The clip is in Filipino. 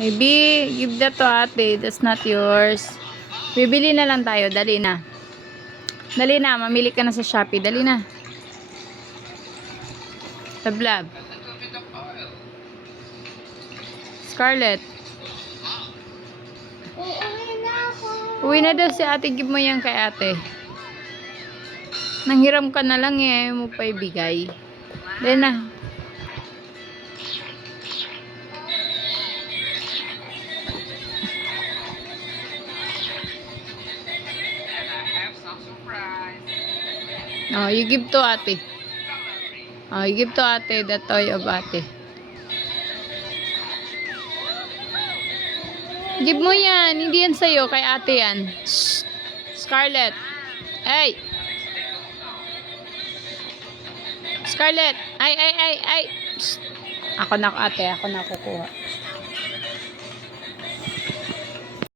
Maybe, give that to ate. That's not yours. Bibili na lang tayo. Dali na. Dali na. Mamili ka na sa Shopee. Dali na. Tablab. Scarlett. Uuwi na ako. Uwi na daw si ate. Give mo yan kay ate. Nanghiram ka na lang eh. Mo pa ibigay. Dali na. Oh, you give to ate. Oh, you give to ate the toy of ate. Give mo yan. Hindi yan sa'yo. Kay ate yan. Shh. Scarlett. Hey! Scarlett! Ay, ay, ay, ay! Shh. Ako na ate. Ako na kukuha.